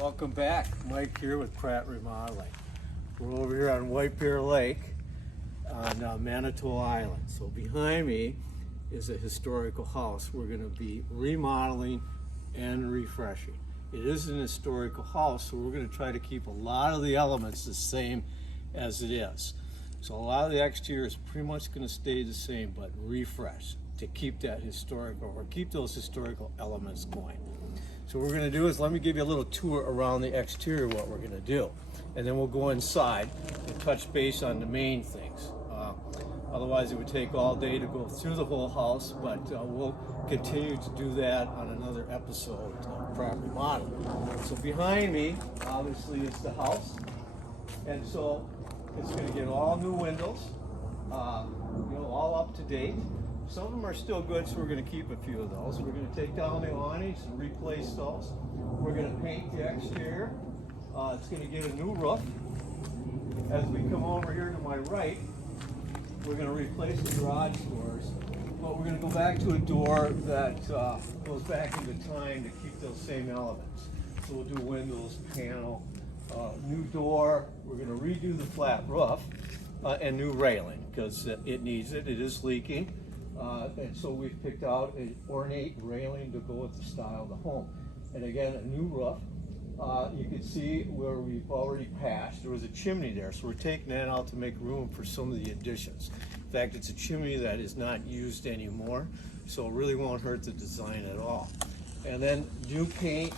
Welcome back. Mike here with Pratt Remodeling. We're over here on White Bear Lake on Manitou Island. So behind me is a historical house we're going to be remodeling and refreshing. It is an historical house, so we're going to try to keep a lot of the elements the same as it is. So a lot of the exterior is pretty much going to stay the same, but refresh to keep that historical, or keep those historical elements going. So what we're going to do is, let me give you a little tour around the exterior, what we're going to do. And then we'll go inside and touch base on the main things. Otherwise it would take all day to go through the whole house, but we'll continue to do that on another episode of Pratt Remodel. So behind me, obviously, is the house. And so it's going to get all new windows, all up to date. Some of them are still good, so we're going to keep a few of those. We're going to take down the awnings and replace those. We're going to paint the exterior. It's going to get a new roof. As we come over here to my right, we're going to replace the garage doors, but we're going to go back to a door that goes back into time to keep those same elements. So we'll do windows, panel, new door. We're going to redo the flat roof and new railing because it needs it. It is leaking. And so we've picked out an ornate railing to go with the style of the home. And again, a new roof. You can see where we've already patched. There was a chimney there, so we're taking that out to make room for some of the additions. In fact, it's a chimney that is not used anymore, so it really won't hurt the design at all. And then new paint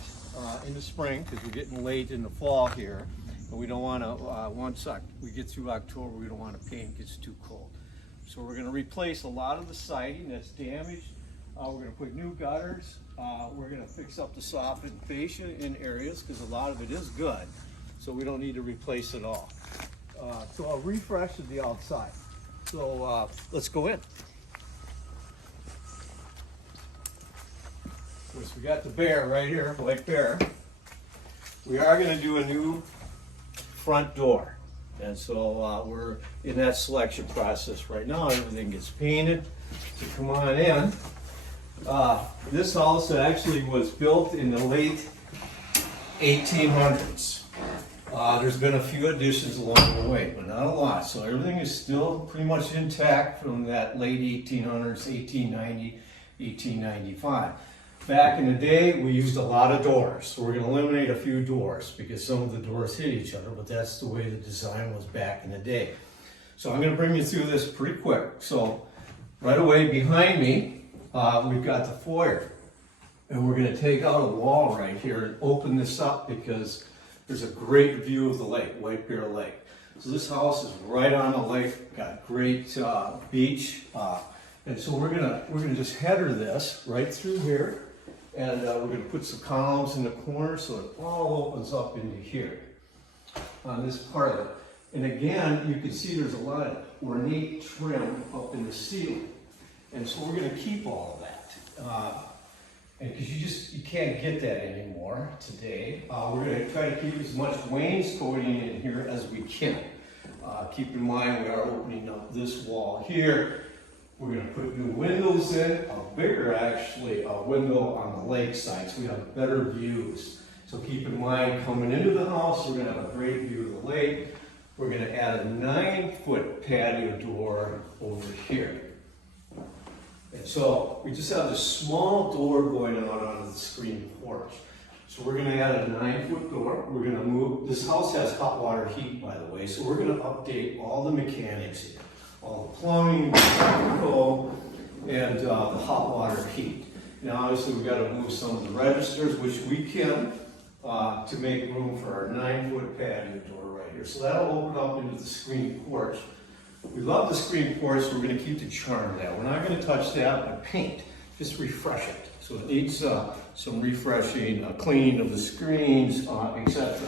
in the spring, because we're getting late in the fall here. And we don't want to, once we get through October, we don't want to paint, it gets too cold. So we're going to replace a lot of the siding that's damaged. We're going to put new gutters. We're going to fix up the soffit and fascia in areas because a lot of it is good. So we don't need to replace it all. So I'll refresh the outside. So let's go in. So we got the bear right here, White Bear. We are going to do a new front door. And so we're in that selection process right now. Everything gets painted to come on in. This house actually was built in the late 1800s. There's been a few additions along the way, but not a lot. So everything is still pretty much intact from that late 1800s, 1890, 1895. Back in the day, we used a lot of doors. So we're going to eliminate a few doors because some of the doors hit each other, but that's the way the design was back in the day. So I'm going to bring you through this pretty quick. So right away behind me, we've got the foyer. And we're going to take out a wall right here and open this up because there's a great view of the lake, White Bear Lake. So this house is right on the lake, got great beach. And so we're gonna just header this right through here. And we're going to put some columns in the corner so it all opens up into here on this part of it. And again, you can see there's a lot of ornate trim up in the ceiling. And so we're going to keep all of that. And because you can't get that anymore today. We're going to try to keep as much wainscoting in here as we can. Keep in mind we are opening up this wall here. We're going to put new windows in, a bigger actually window on the lake side, so we have better views. So keep in mind, coming into the house, we're going to have a great view of the lake. We're going to add a 9-foot patio door over here. And so we just have this small door going out onto the screen porch. So we're going to add a 9-foot door. We're going to move, this house has hot water heat, by the way, so we're going to update all the mechanics here. All the plumbing, the electrical, and the hot water heat. Now obviously we've got to move some of the registers, which we can, to make room for our 9-foot patio door right here. So that'll open up into the screen porch. We love the screen porch, so we're going to keep the charm of that. We're not going to touch that with paint, just refresh it. So it needs some refreshing, cleaning of the screens, etc.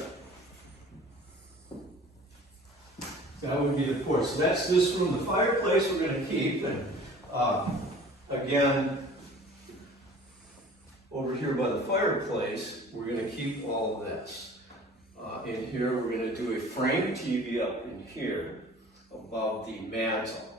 That would be the porch. So that's this room. The fireplace we're going to keep. And again, over here by the fireplace, we're going to keep all of this. In here, we're going to do a framed TV up in here above the mantle.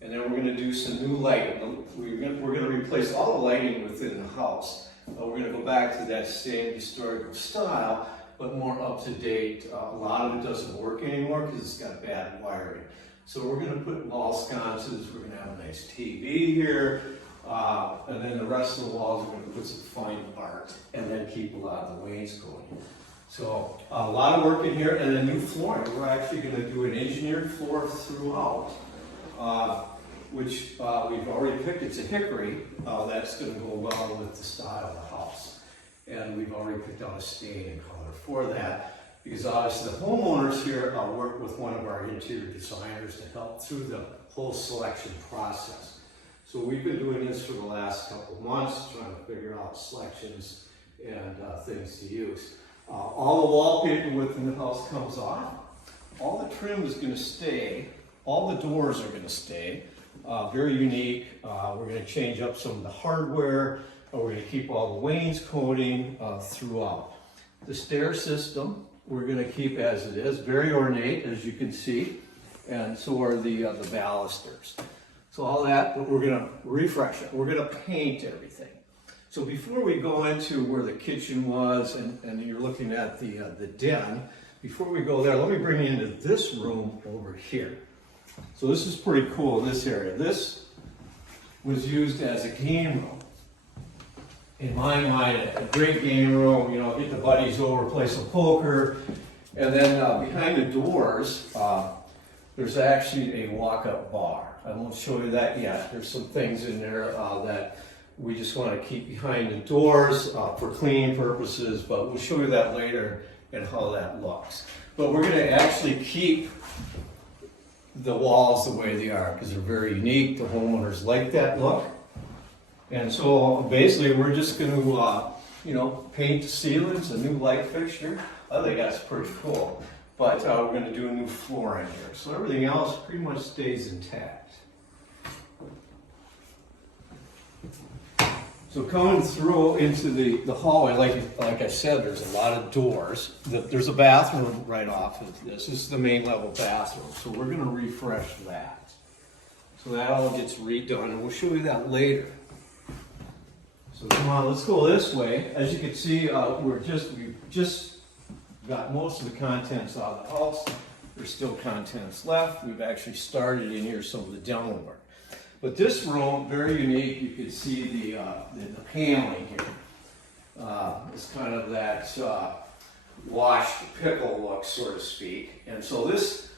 And then we're going to do some new lighting. We're going to replace all the lighting within the house. We're going to go back to that same historical style, but more up to date. A lot of it doesn't work anymore because it's got bad wiring. So we're going to put wall sconces, we're going to have a nice TV here, and then the rest of the walls we're going to put some fine art and then keep a lot of the wainscoting. So a lot of work in here, and then new flooring. We're actually going to do an engineered floor throughout, which we've already picked. It's a hickory. That's going to go well with the style of the house. And we've already picked out a stain and color for that, because obviously the homeowners here work with one of our interior designers to help through the whole selection process. So we've been doing this for the last couple of months, trying to figure out selections and things to use. All the wallpaper within the house comes off. All the trim is going to stay. All the doors are going to stay. Very unique. We're going to change up some of the hardware. We're going to keep all the wainscoting throughout. The stair system we're going to keep as it is. Very ornate, as you can see. And so are the balusters. So all that, but we're going to refresh it. We're going to paint everything. So before we go into where the kitchen was and you're looking at the den, before we go there, let me bring you into this room over here. So this is pretty cool in this area. This was used as a game room. In my mind, a great game room, you know, get the buddies over, play some poker. And then behind the doors, there's actually a walk-up bar. I won't show you that yet. There's some things in there that we just want to keep behind the doors for cleaning purposes, but we'll show you that later and how that looks. But we're going to actually keep the walls the way they are because they're very unique. The homeowners like that look. And so basically we're just going to, you know, paint the ceilings, a new light fixture. I think that's pretty cool. But we're going to do a new floor in here. So everything else pretty much stays intact. So coming through into the hallway, like I said, there's a lot of doors. There's a bathroom right off of this. This is the main level bathroom. So we're going to refresh that. So that all gets redone, and we'll show you that later. So come on, let's go this way. As you can see, we've just got most of the contents out of the house. There's still contents left. We've actually started in here some of the demo work. But this room, very unique. You can see the paneling here. It's kind of that washed pickle look, so to speak. And so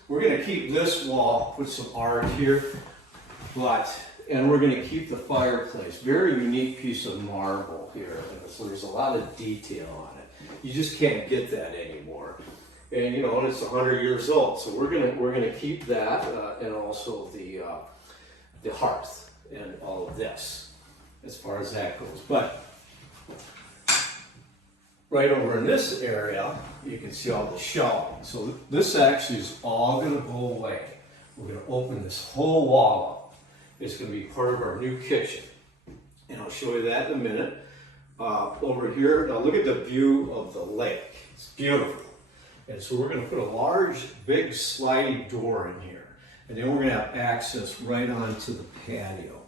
we're going to keep this wall, put some art here, and we're going to keep the fireplace. Very unique piece of marble here. So there's a lot of detail on it. You just can't get that anymore. And you know, and it's 100 years old. So we're gonna keep that and also the hearth and all of this as far as that goes. But right over in this area, you can see all the shelving. So this actually is all going to go away. We're going to open this whole wall up. It's going to be part of our new kitchen. And I'll show you that in a minute. Over here, now look at the view of the lake. It's beautiful. And so we're going to put a large, big sliding door in here. And then we're going to have access right onto the patio.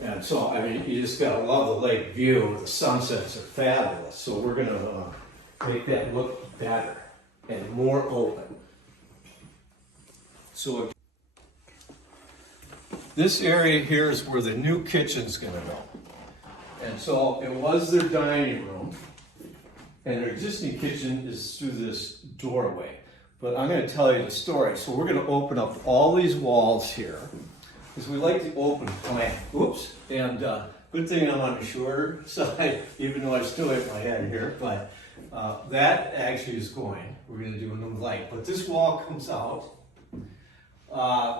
And so, I mean, you just got to love the lake view. The sunsets are fabulous. So we're going to make that look better and more open. So this area here is where the new kitchen's going to go. And so it was their dining room. And their existing kitchen is through this doorway. But I'm going to tell you the story. So we're going to open up all these walls here. Because we like the open plan. Oops. And good thing I'm on the shorter side, even though I still have my head here. But that actually is going. We're going to do a new light. But this wall comes out.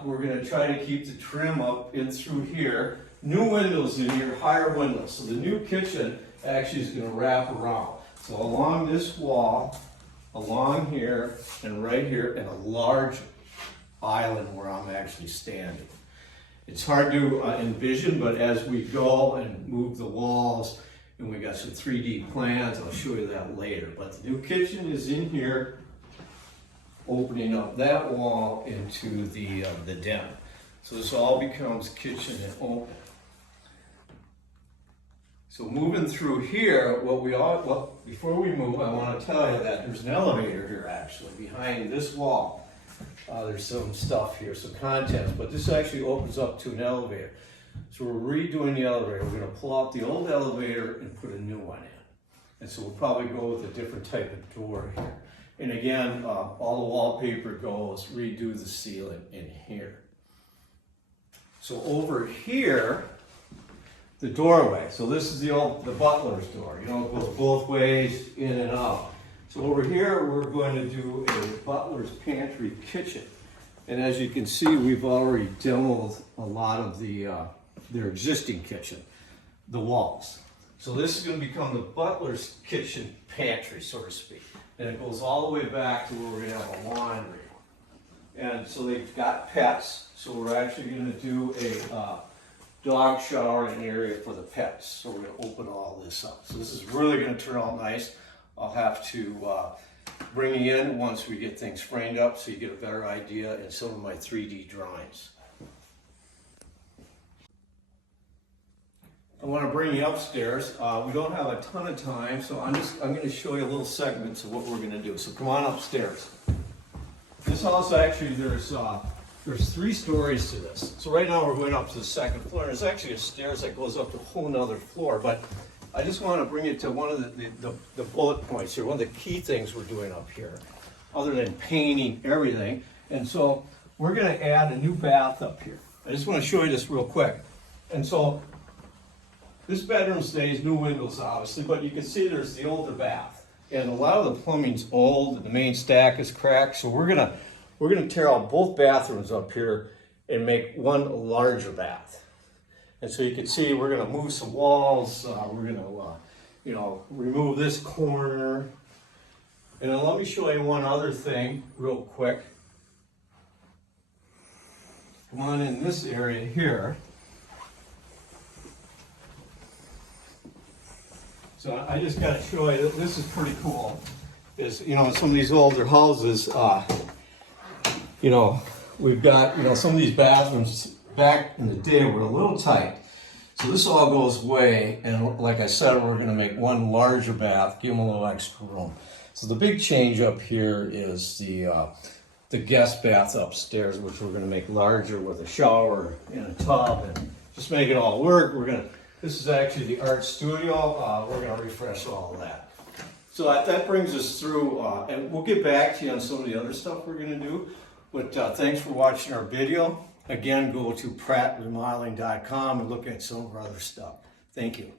We're going to try to keep the trim up in through here. New windows in here, higher windows. So the new kitchen actually is going to wrap around. So along this wall, along here, and right here, and a large island where I'm actually standing. It's hard to envision, but as we go and move the walls, and we got some 3D plans, I'll show you that later. But the new kitchen is in here, opening up that wall into the den. So this all becomes kitchen and open. So moving through here, before we move, I want to tell you that there's an elevator here actually behind this wall. There's some stuff here, some contents, but this actually opens up to an elevator. So we're redoing the elevator. We're going to pull out the old elevator and put a new one in. And so we'll probably go with a different type of door here. And again, all the wallpaper goes, redo the ceiling in here. So over here, the doorway. So this is the butler's door. You know, it goes both ways, in and out. So over here, we're going to do a butler's pantry kitchen. And as you can see, we've already demoed a lot of their existing kitchen, the walls. So this is going to become the butler's kitchen pantry, so to speak. And it goes all the way back to where we're going to have a laundry. And so they've got pets, so we're actually going to do a dog shower and area for the pets. So we're going to open all this up. So this is really going to turn out nice. I'll have to bring you in once we get things framed up so you get a better idea in some of my 3D drawings. I want to bring you upstairs. We don't have a ton of time, so I'm going to show you a little segments of what we're going to do. So come on upstairs. This house actually, there's 3 stories to this. So right now we're going up to the 2nd floor. There's actually a stairs that goes up to a whole nother floor, but I just want to bring you to one of the bullet points here, one of the key things we're doing up here, other than painting everything. And so we're going to add a new bath up here. I just want to show you this real quick. And so this bedroom stays, new windows obviously, but you can see there's the older bath. And a lot of the plumbing's old and the main stack is cracked, so we're gonna tear out both bathrooms up here and make one larger bath. And so you can see we're gonna move some walls, we're gonna remove this corner. And then let me show you one other thing real quick. Come on in this area here. So I just got to show you that this is pretty cool. Is, you know, in some of these older houses, you know, we've got, you know, some of these bathrooms back in the day were a little tight. So this all goes away, and like I said, we're going to make one larger bath, give them a little extra room. So the big change up here is the guest bath upstairs, which we're going to make larger with a shower and a tub, and just make it all work. This is actually the art studio. We're going to refresh all of that. So that brings us through, and we'll get back to you on some of the other stuff we're going to do. But thanks for watching our video. Again, go to prattremodeling.com and look at some of our other stuff. Thank you.